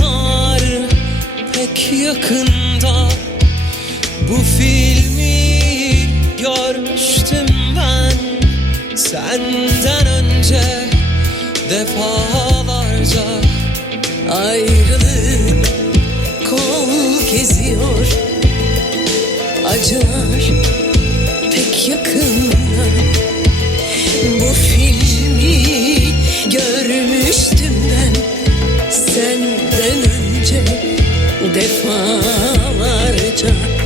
Acılar pek yakında. Bu filmi görmüştüm ben Senden önce defalarca. Ayrılık kol geziyor Acılar defalarca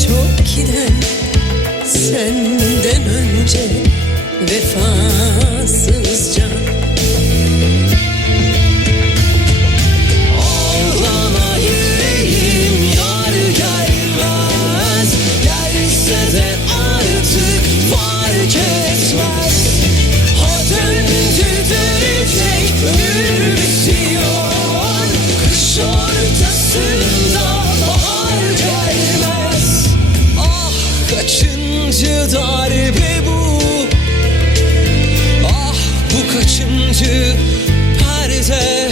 birçok giden Senden önce vefasızca. Ağlama yüreğim yar gelmez. Gelse de artık fark etmez darbe bu. Ah bu kaçıncı perde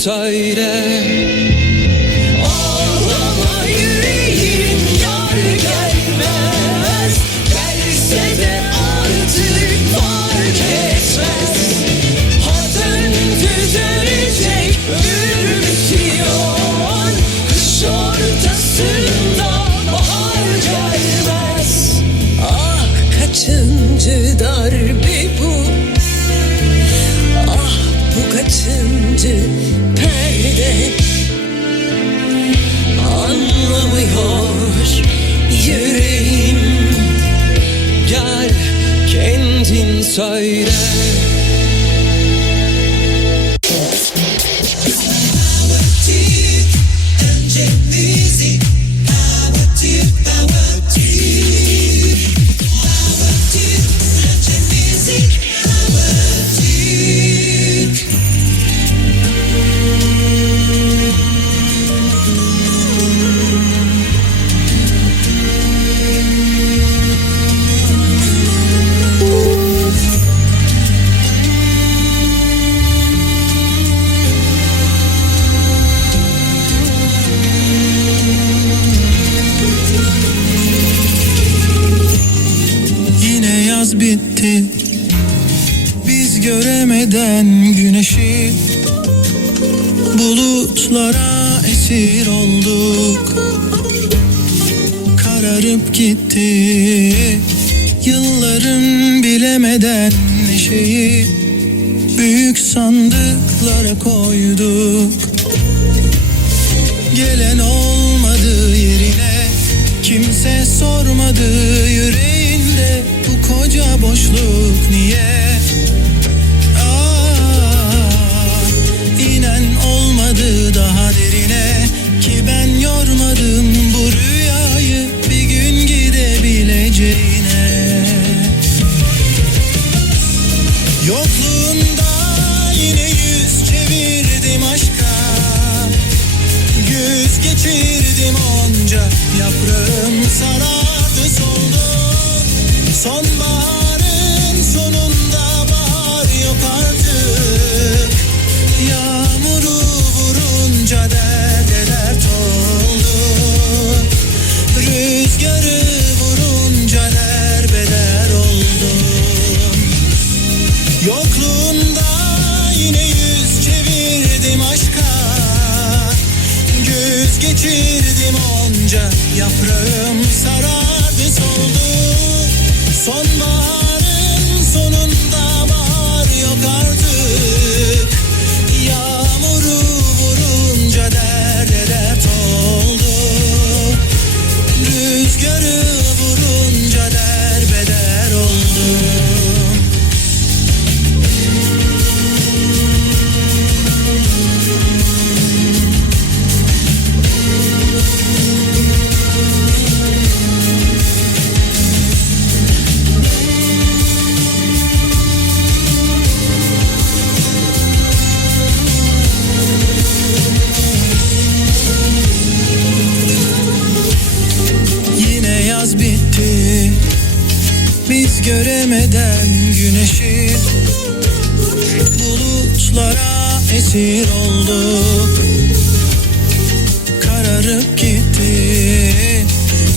söyle. Ağlama yüreğim yar gelmez. Gelse de artık fark etmez. Kış ortasında bahar gelmez. Ah kaçıncı darbe bu? Ah kaçıncı Anlamıyor yüreğim Gel kendin söyle Yine Kararıp gitti. Yılların bilemeden neşeyi Büyük sandıklara koyduk. Gelen olmadı yerine Kimse sormadı yüreğinde Bu koca boşluk niye a frango. Biz göremeden güneşi Bulutlara esir olduk Kararıp gitti.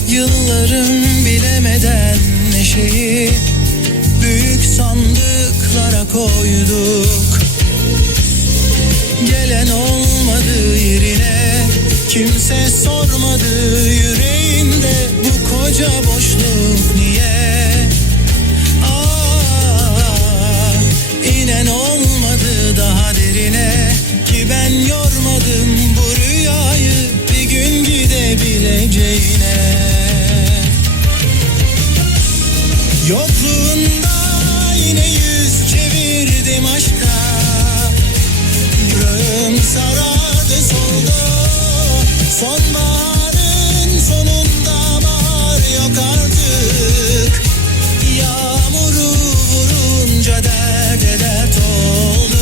Yıllarım bilemeden neşeyi Büyük sandıklara koyduk. Gelen olmadı yerine Kimse sormadı yüreğinde Bu koca boşluk Sonbaharın sonunda bahar yok artık. Yağmuru vurunca derde dert oldu.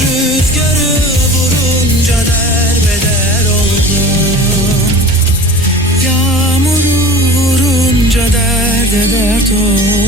Rüzgarı vurunca derbeder oldum Yağmuru vurunca derde dert oldu